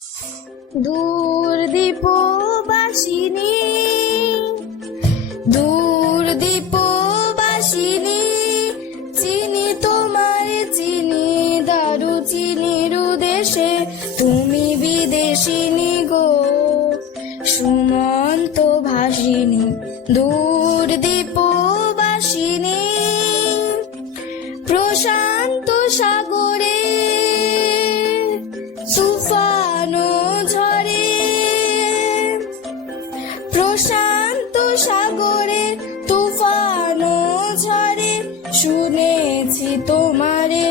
দূর দীপবাসিনী, দূর দীপবাসিনী, চিনি তোমায় চিনি, দারুচিনির দেশে তুমি বিদেশিনী গো, সুমন্ত ভাসিনী। দূর দীপবাসিনী, প্রশান্ত সাগরে তুফান ঝরে, প্রশান্ত সাগরে তুফান ঝরে, শুনেছি তোমারে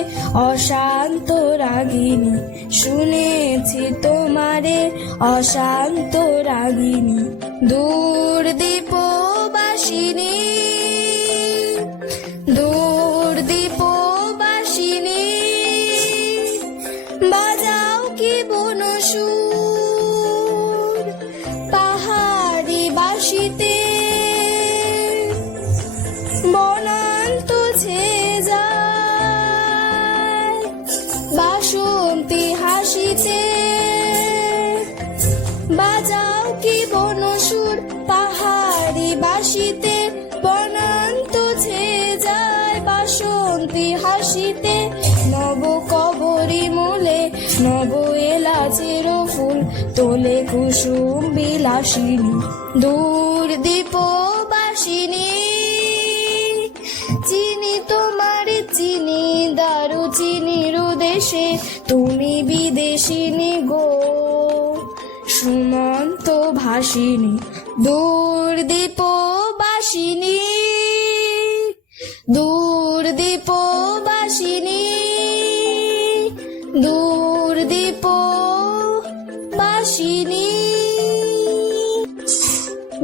অশান্ত রাগিনী, শুনেছি তোমারে অশান্ত রাগিনী। দূর দীপবাসিনী, দূর দীপবাসিনী, বাজাও কি বনসুর পাহাড়ি বাসিতে, বনান্ত ছেয়ে যায় বাসন্তী হাসিতে, বাজাও কি বনসুর পাহাড়ি বাসিতে, বনান্ত ছেয়ে যায় বাসন্তী হাসিতে। নব কবরী মূলে নব এলাচের ফুল তোলে কুসুম বিলাসিনী। দূর দীপবাসিনী, চিনি তোমার চিনি, দারুচিনির দেশে তুমি বিদেশিনী গো, সুমন্ত ভাসিনী। দূর দীপবাসিনী, দূর দীপবাসিনী, দূর দীপবাসিনী,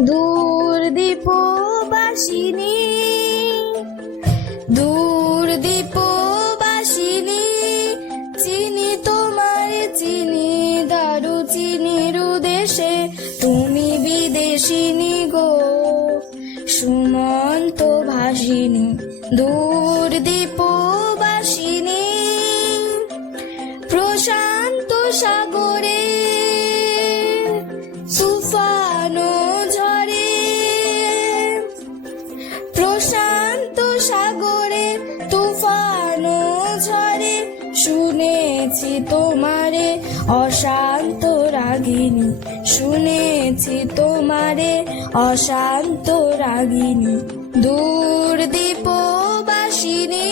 দূর দীপবাসিনী, দূর দীপবাসিনী, চিনি তোমার চিনি, দারুচিনির দেশে তুমি বিদেশিনী গো, সুমন্ত ভাসিনী। দূর দীপবাসিনী, প্রশান্ত সাগরে তুফান ঝরে, প্রশান্ত সাগরে তুফান ঝরে, শুনেছি তোমারে অশান্ত রাগিনী, শুনেছি তোমারে অশান্ত রাগিনী। দূর দীপবাসিনী।